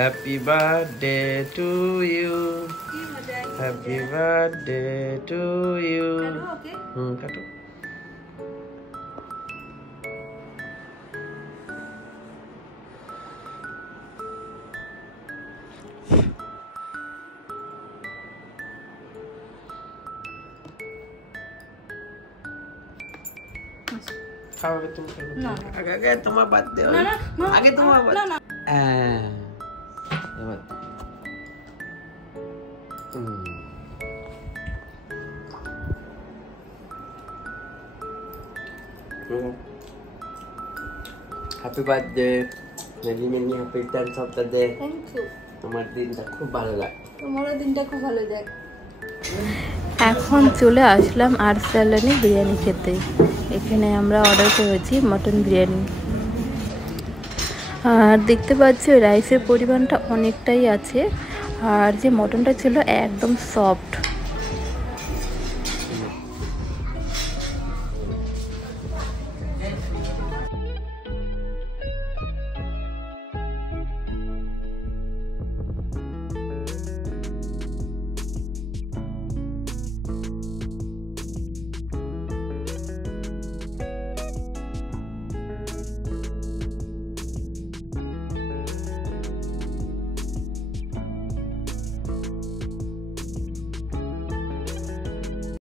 Happy birthday to you. Happy birthday to you. Kato. খাওয়াবে তুমি না আগে আগে তোমার বার্থডে না না আগে তোমার না না এবার happy birthday many many happy returns of the day. Thank you. তোমার দিনটা খুব ভালো লাগে। তোমারও দিনটা খুব ভালো যাক। এখন চলে আসলাম আরসালানে বিরিয়ানি খেতে। এখানে আমরা অর্ডার করেছি মটন বিরিয়ানি। আর দেখতে পাচ্ছি রাইসের পরিমাণটা অনেকটাই আছে, আর যে মটনটা ছিল একদম সফট।